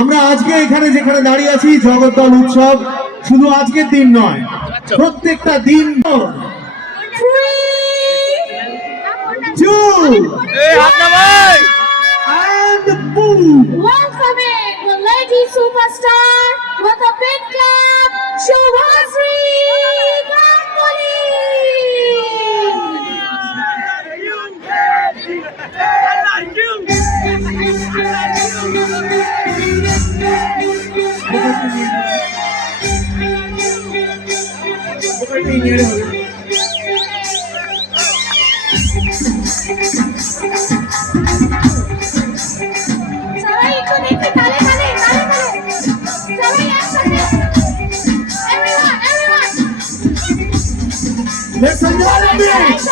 আমরা আজকে এখানে যেখানে দাঁড়িয়ে আছি জগদ্দল উৎসব শুধু আজকের দিন নয়, প্রত্যেকটা দিন। Welcoming the lady superstar with a big clap, Shubhasri Ganguly. Let's enjoy the beach.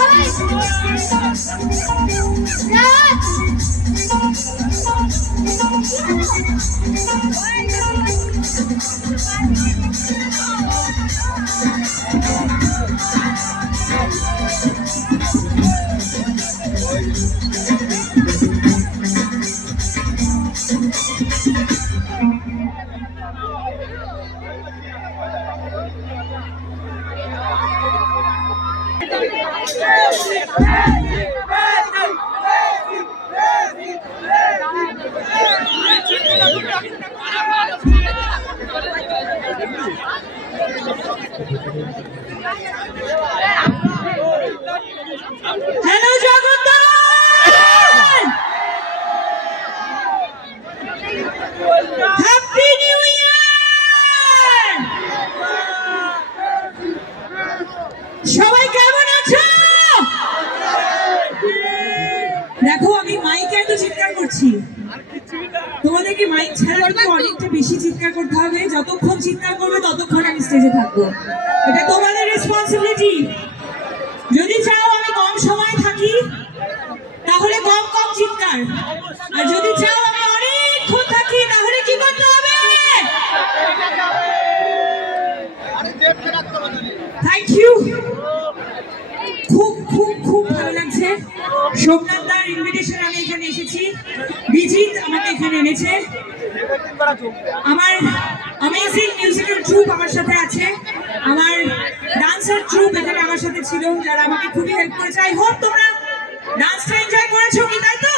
Hello, Jagotdal! Happy New Year! সবাই কেমন আছো? দেখো আমি মাইকে এত চিৎকার করছি, তোমাদেরকে মাইক ছাড়া কিন্তু অনেকটা বেশি চিৎকার করতে হবে। যতক্ষণ চিৎকার করবে ততক্ষণ আমি স্টেজে থাকবো, এটা তোমাদের রেসপন্সিবিলিটি। যদি চাও আমি কম সময় থাকি তাহলে কম কম চিৎকার, আর যদি চাও আমি অনেকক্ষণ থাকি তাহলে কি করতে হবে? Thank you. খুব খুব খুব ভালো লাগছে। সোমনাথ দার ইনভিটেশন আমি এখানে এসেছি, বিজিত আমাকে এখানে এনেছে, আমার অ্যামেজিং মিউজিক্যাল ট্রুপ আমার সাথে আছে, আমার ডান্সার ট্রুপ এখানে আমার সাথে ছিল, যারা আমাকে খুবই হেল্প করেছে। আই হোপ তোমরা ডান্সটা এনজয় করেছো কি, তাই তো?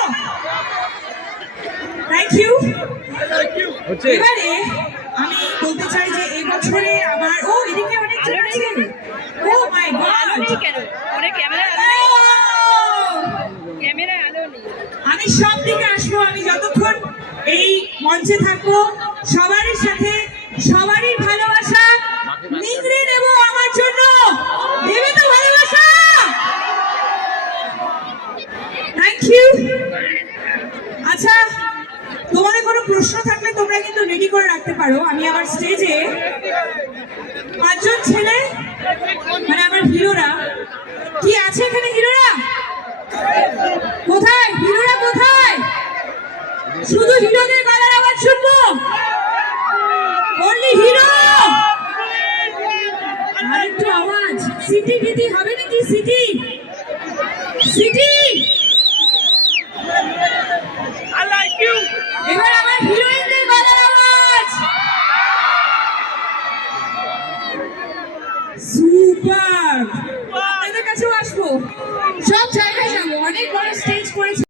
Thank you. এবারে আমি বলতে চাই যে এই বছরে আমার এদিকে অনেক জন আছে। ও মাই গড, আমি সব দিকে আসবো, আমি যতক্ষণ এই মঞ্চে থাকবো সবারই সাথে সবারই ভালোবাসা নিংড়ে নেব আমার জন্য। দেবে তো ভালোবাসা? Thank you. আচ্ছা, তোমাদের কোনো প্রশ্ন থাকলে তোমরা কিন্তু রেডি করে রাখতে পারো। আমি আমার স্টেজে 5 জন ছেলে, মানে আমার হিরোরা কি আছে এখানে? হিরোরা কোথায়? হিরোরা কোথায়? শুধু হিরোদের গলার আওয়াজ শুনবো, অনলি হিরো। আরেকটু আওয়াজ, সিটি গিটি হবে নাকি? City city. এবার আমার হিরোইনদের গলার আওয়াজ। সুপার। আপনাদের কাছেও আসবো, সব জায়গায় যাবো, অনেক বড় স্টেজ করেছে।